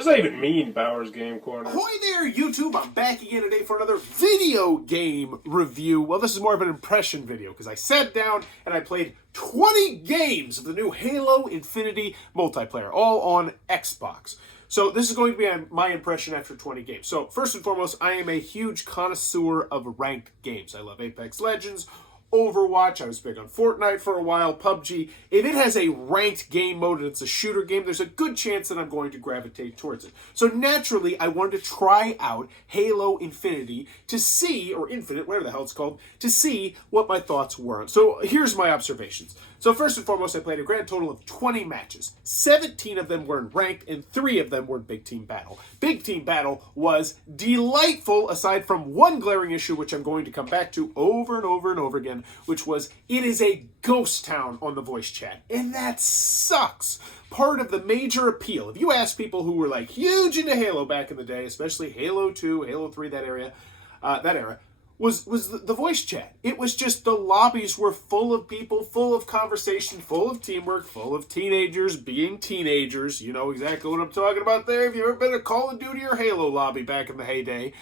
does that even mean, Bowers Game Corner? Ahoy there, YouTube! I'm back again today for another video game review. Well, this is more of an impression video, because I sat down and I played 20 games of the new Halo Infinity multiplayer, all on Xbox. So this is going to be my impression after 20 games. So first and foremost, I am a huge connoisseur of ranked games. I love Apex Legends, Overwatch, I was big on Fortnite for a while, PUBG. If it has a ranked game mode and it's a shooter game, there's a good chance that I'm going to gravitate towards it. So naturally, I wanted to try out Halo Infinity to see, or Infinite, whatever the hell it's called, to see what my thoughts were. So here's my observations. So first and foremost, I played a grand total of 20 matches. 17 of them were in ranked, and 3 of them were in Big Team Battle. Big Team Battle was delightful, aside from one glaring issue, which I'm going to come back to over and over and over again, which was it is a ghost town on the voice chat, and that sucks. Part of the major appeal, if you ask people who were like huge into Halo back in the day, especially Halo 2, Halo 3, that era, was the voice chat. It was just the lobbies were full of people, full of conversation, full of teamwork, full of teenagers being teenagers. You know exactly what I'm talking about there. If you've ever been a Call of Duty or Halo lobby back in the heyday.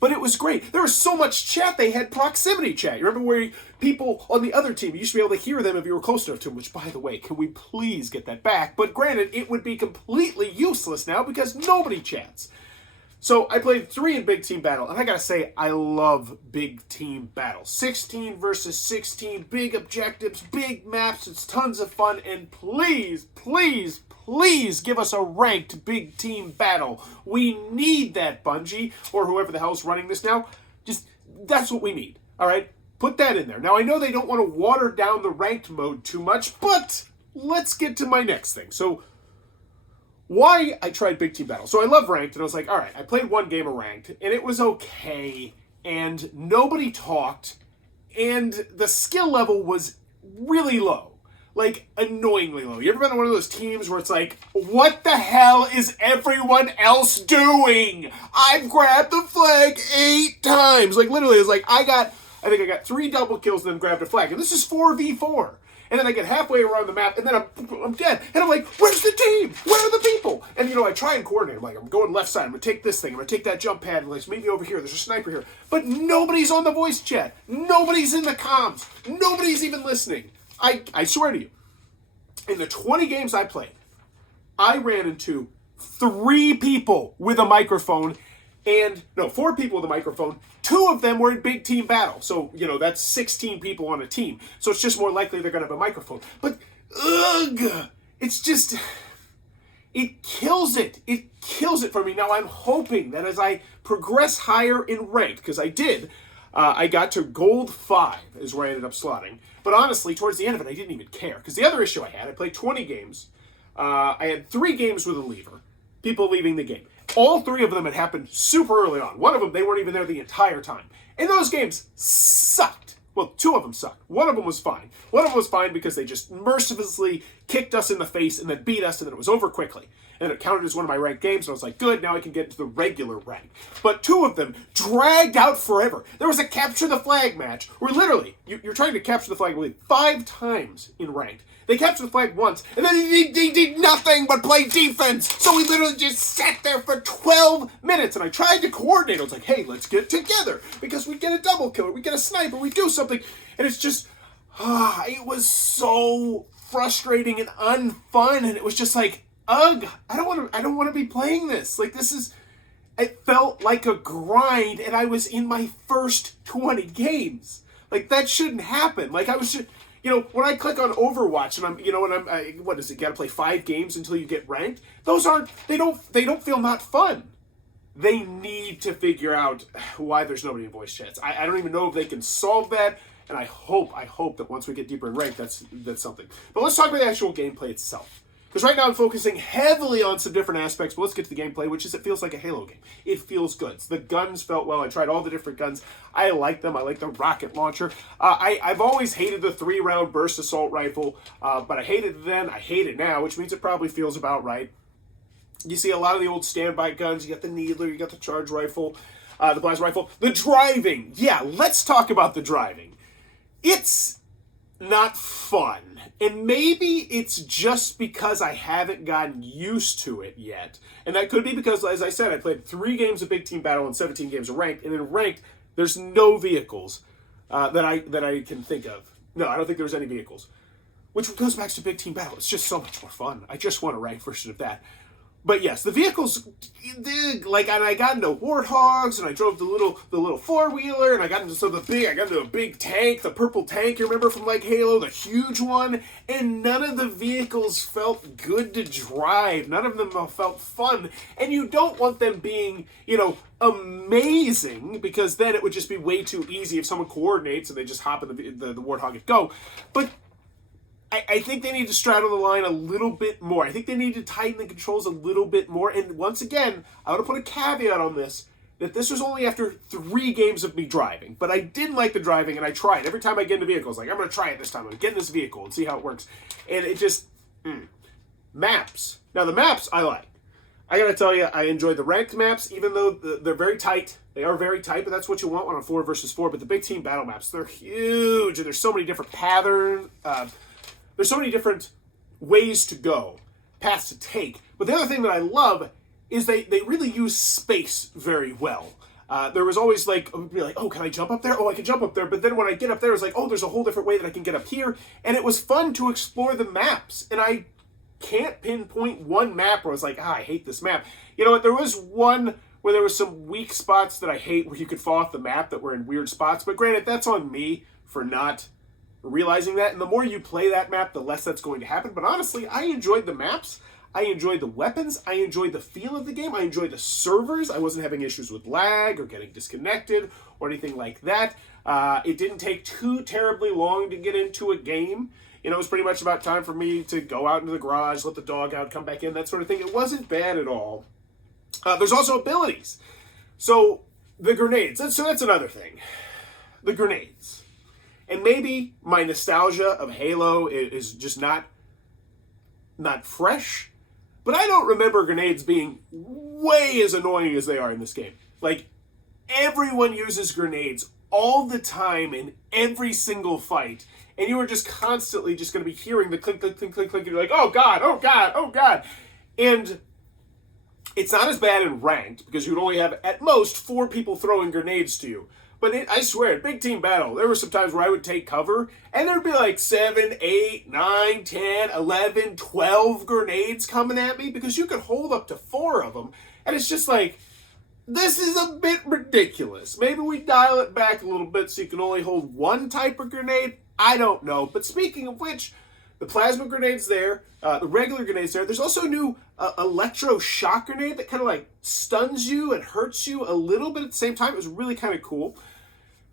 But it was great. There was so much chat, they had proximity chat. You remember where people on the other team, you used to be able to hear them if you were close enough to them, which, by the way, can we please get that back? But granted, it would be completely useless now because nobody chats. So I played 3 in Big Team Battle, and I gotta say, I love Big Team Battle. 16 versus 16, big objectives, big maps, it's tons of fun, and please, please, please give us a ranked Big Team Battle. We need that, Bungie, or whoever the hell's running this now. That's what we need, alright? Put that in there. Now, I know they don't want to water down the ranked mode too much, but let's get to my next thing. So, why I tried Big Team Battle. So I love ranked, and I was like, all right, I played one game of ranked, and it was okay, and nobody talked, and the skill level was really low. Like, annoyingly low. You ever been on one of those teams where it's like, what the hell is everyone else doing? I've grabbed the flag 8 times. Like, literally, it's like, I think I got 3 double kills and then grabbed a flag, and this is 4v4. And then I get halfway around the map, and then I'm dead. And I'm like, where's the team? Where are the people? And, I try and coordinate. I'm like, I'm going left side. I'm going to take this thing. I'm going to take that jump pad. And like, meet me over here. There's a sniper here. But nobody's on the voice chat. Nobody's in the comms. Nobody's even listening. I swear to you, in the 20 games I played, I ran into 3 people with a microphone. And, no, 4 people with a microphone. 2 of them were in Big Team Battle. So, that's 16 people on a team. So it's just more likely they're going to have a microphone. But, it's just, it kills it. It kills it for me. Now, I'm hoping that as I progress higher in rank, because I did, I got to Gold 5 is where I ended up slotting. But honestly, towards the end of it, I didn't even care. Because the other issue I played 20 games. I had 3 games with a leaver. People leaving the game. All 3 of them had happened super early on. One of them, they weren't even there the entire time. And those games sucked. Well, 2 of them sucked. One of them was fine. One of them was fine because they just mercilessly kicked us in the face and then beat us, and then it was over quickly. And it counted as one of my ranked games, and I was like, good, now I can get into the regular rank. But 2 of them dragged out forever. There was a capture the flag match where literally, you're trying to capture the flag, I believe, 5 times in ranked. They captured the flag once, and then they did nothing but play defense. So we literally just sat there for 12 minutes, and I tried to coordinate. I was like, hey, let's get together, because we get a double kill, or we get a sniper, we do something. And it's just, it was so frustrating and unfun, and it was just like, ugh, I don't want to be playing this. Like, it felt like a grind, and I was in my first 20 games. Like, that shouldn't happen. Like, I was just... when I click on Overwatch and what is it? Got to play 5 games until you get ranked. They don't feel not fun. They need to figure out why there's nobody in voice chats. I don't even know if they can solve that, and I hope that once we get deeper in rank, that's something. But let's talk about the actual gameplay itself. Because right now I'm focusing heavily on some different aspects, but let's get to the gameplay, which is it feels like a Halo game. It feels good. The guns felt well. I tried all the different guns. I like them. I like the rocket launcher. I've always hated the 3-round burst assault rifle, but I hated it then. I hate it now, which means it probably feels about right. You see a lot of the old standby guns. You got the Needler. You got the charge rifle, the plasma rifle. The driving. Yeah, let's talk about the driving. It's not fun. And maybe it's just because I haven't gotten used to it yet. And that could be because, as I said, I played 3 games of Big Team Battle and 17 games of Ranked. And in Ranked, there's no vehicles that I can think of. No, I don't think there's any vehicles. Which goes back to Big Team Battle. It's just so much more fun. I just want a Ranked version of that. But yes, the vehicles, like, and I got into Warthogs, and I drove the little 4-wheeler, and I got into a big tank, the purple tank, you remember from, like, Halo, the huge one, and none of the vehicles felt good to drive. None of them felt fun, and you don't want them being, amazing, because then it would just be way too easy if someone coordinates and they just hop in the Warthog and go. But I think they need to straddle the line a little bit more. I think they need to tighten the controls a little bit more. And once again, I want to put a caveat on this, that this was only after 3 games of me driving. But I did like the driving, and I tried. Every time I get in a vehicle, I was like, I'm going to try it this time. I'm going to get in this vehicle and see how it works. And it just... Maps. Now, the maps I like. I got to tell you, I enjoy the ranked maps, even though they're very tight. They are very tight, but that's what you want on a 4 versus 4. But the Big Team Battle maps, they're huge. And there's so many different patterns... There's so many different ways to go, paths to take. But the other thing that I love is they really use space very well. There was always like, oh, can I jump up there? Oh, I can jump up there. But then when I get up there, it's like, oh, there's a whole different way that I can get up here. And it was fun to explore the maps. And I can't pinpoint one map where I was like, I hate this map. You know what? There was one where there was some weak spots that I hate where you could fall off the map that were in weird spots. But granted, that's on me for not realizing that, and the more you play that map, the less that's going to happen. But honestly, I enjoyed the maps, I enjoyed the weapons, I enjoyed the feel of the game, I enjoyed the servers. I wasn't having issues with lag or getting disconnected or anything like that. It didn't take too terribly long to get into a game. It was pretty much about time for me to go out into the garage, let the dog out, come back in, that sort of thing. It wasn't bad at all. There's also abilities. So the grenades, so that's another thing. The grenades. And maybe my nostalgia of Halo is just not fresh, but I don't remember grenades being way as annoying as they are in this game. Like, everyone uses grenades all the time in every single fight, and you are just constantly just going to be hearing the click, click, click, click, click, and you're like, oh God, oh God, oh God. And it's not as bad in Ranked, because you would only have, at most, 4 people throwing grenades to you. But I swear, Big Team Battle, there were some times where I would take cover, and there'd be like 7, 8, 9, 10, 11, 12 grenades coming at me, because you could hold up to 4 of them. And it's just like, this is a bit ridiculous. Maybe we dial it back a little bit so you can only hold 1 type of grenade. I don't know. But speaking of which, the plasma grenade's there, the regular grenade's there. There's also a new electro shock grenade that kind of like stuns you and hurts you a little bit at the same time. It was really kind of cool.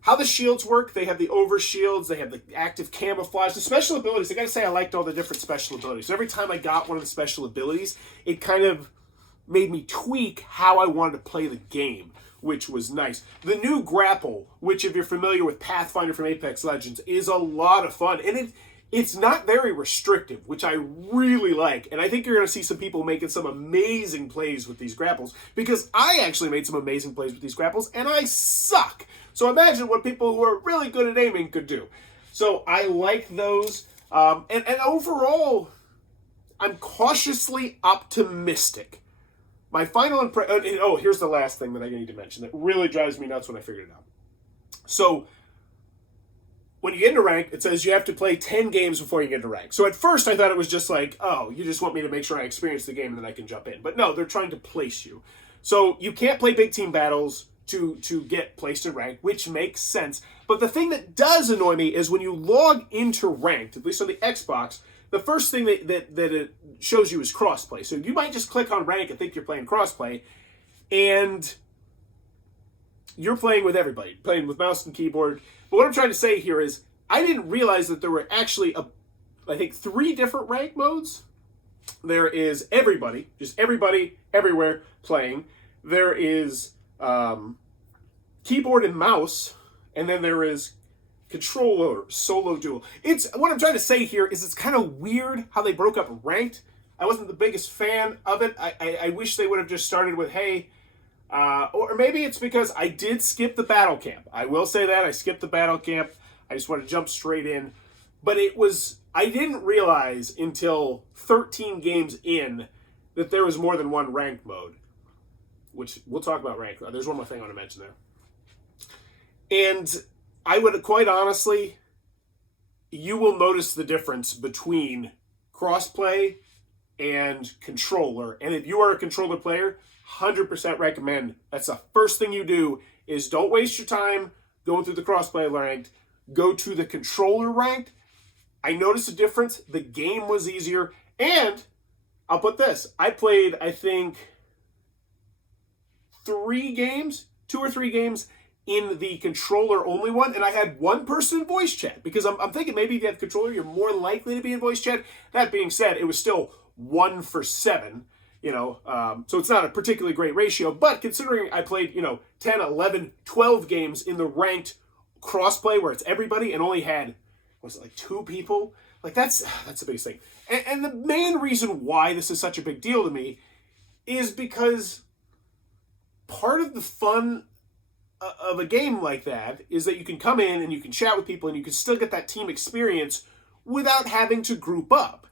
How the shields work, they have the over shields, they have the active camouflage, the special abilities. I gotta say, I liked all the different special abilities. So every time I got one of the special abilities, it kind of made me tweak how I wanted to play the game, which was nice. The new grapple, which if you're familiar with Pathfinder from Apex Legends, is a lot of fun. And it's not very restrictive, which I really like. And I think you're going to see some people making some amazing plays with these grapples, because I actually made some amazing plays with these grapples, and I suck. So imagine what people who are really good at aiming could do. So I like those. And overall, I'm cautiously optimistic. My final impression... Oh, here's the last thing that I need to mention that really drives me nuts when I figured it out. So when you get into rank, it says you have to play 10 games before you get into rank. So at first I thought it was just like, oh, you just want me to make sure I experience the game and then I can jump in. But no, they're trying to place you. So you can't play big team battles to get placed in rank, which makes sense. But the thing that does annoy me is when you log into ranked, at least on the Xbox, the first thing that it shows you is crossplay. So you might just click on rank and think you're playing crossplay, and you're playing with everybody, playing with mouse and keyboard. But what I'm trying to say here is I didn't realize that there were actually, I think, 3 different rank modes. There is everybody, just everybody, everywhere playing. There is keyboard and mouse, and then there is controller solo duel. It's what I'm trying to say here is it's kind of weird how they broke up ranked. I wasn't the biggest fan of it. I wish they would have just started with, hey, or maybe it's because I did skip the battle camp. I will say that I skipped the battle camp. I just want to jump straight in. But I didn't realize until 13 games in that there was more than one ranked mode, which we'll talk about ranked. There's one more thing I want to mention there. And I would, quite honestly, you will notice the difference between crossplay and controller. And if you are a controller player, 100% recommend. That's the first thing you do is don't waste your time going through the crossplay ranked. Go to the controller ranked. I noticed a difference. The game was easier. And I'll put this. I played, I think, 2 or 3 games in the controller only one, and I had one person in voice chat because I'm thinking maybe if you have controller, you're more likely to be in voice chat. That being said, it was still 1 for 7, so it's not a particularly great ratio, but considering I played, 10, 11, 12 games in the ranked crossplay where it's everybody and only had, was it like 2 people? Like that's the biggest thing. And the main reason why this is such a big deal to me is because part of the fun of a game like that is that you can come in and you can chat with people and you can still get that team experience without having to group up.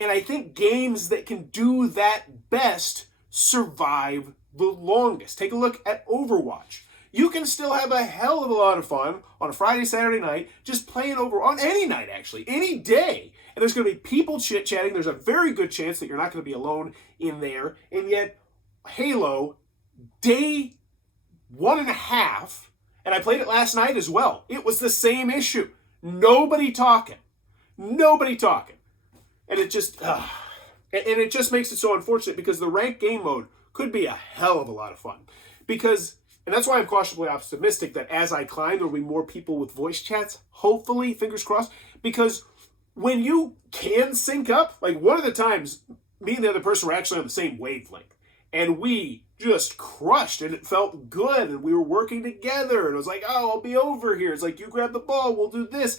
And I think games that can do that best survive the longest. Take a look at Overwatch. You can still have a hell of a lot of fun on a Friday, Saturday night, just playing on any night actually, any day. And there's going to be people chit-chatting. There's a very good chance that you're not going to be alone in there. And yet, Halo, day 1.5, and I played it last night as well. It was the same issue. Nobody talking. And it just makes it so unfortunate because the ranked game mode could be a hell of a lot of fun. And that's why I'm cautiously optimistic that as I climb, there'll be more people with voice chats. Hopefully, fingers crossed. Because when you can sync up, like one of the times, me and the other person were actually on the same wavelength. And we just crushed, and it felt good, and we were working together, and it was like, oh, I'll be over here. It's like, you grab the ball, we'll do this.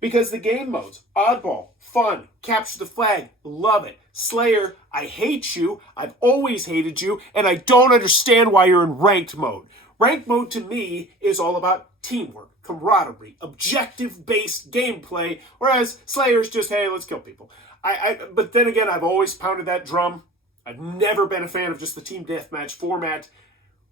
Because the game modes, oddball, fun, capture the flag, love it. Slayer, I hate you, I've always hated you, and I don't understand why you're in ranked mode. Ranked mode to me is all about teamwork, camaraderie, objective-based gameplay, whereas Slayer's just, hey, let's kill people. But then again, I've always pounded that drum. I've never been a fan of just the team deathmatch format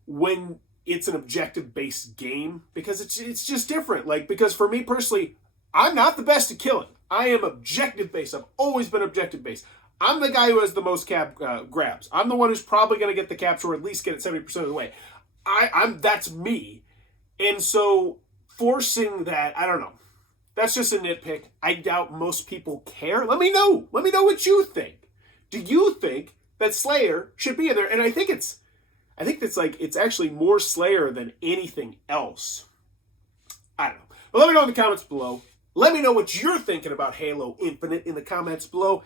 when it's an objective-based game because it's just different. Because for me personally, I'm not the best at killing. I am objective-based. I've always been objective-based. I'm the guy who has the most grabs. I'm the one who's probably going to get the capture or at least get it 70% of the way. That's me. And so forcing that, I don't know. That's just a nitpick. I doubt most people care. Let me know. Let me know what you think. Do you think that Slayer should be in there? And I think it's actually more Slayer than anything else. I don't know. But let me know in the comments below. Let me know what you're thinking about Halo Infinite in the comments below.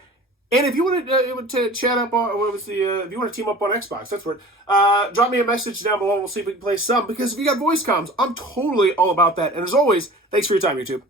And if you want to chat up on, if you want to team up on Xbox, that's where, drop me a message down below. We'll see if we can play some. Because if you got voice comms, I'm totally all about that. And as always, thanks for your time, YouTube.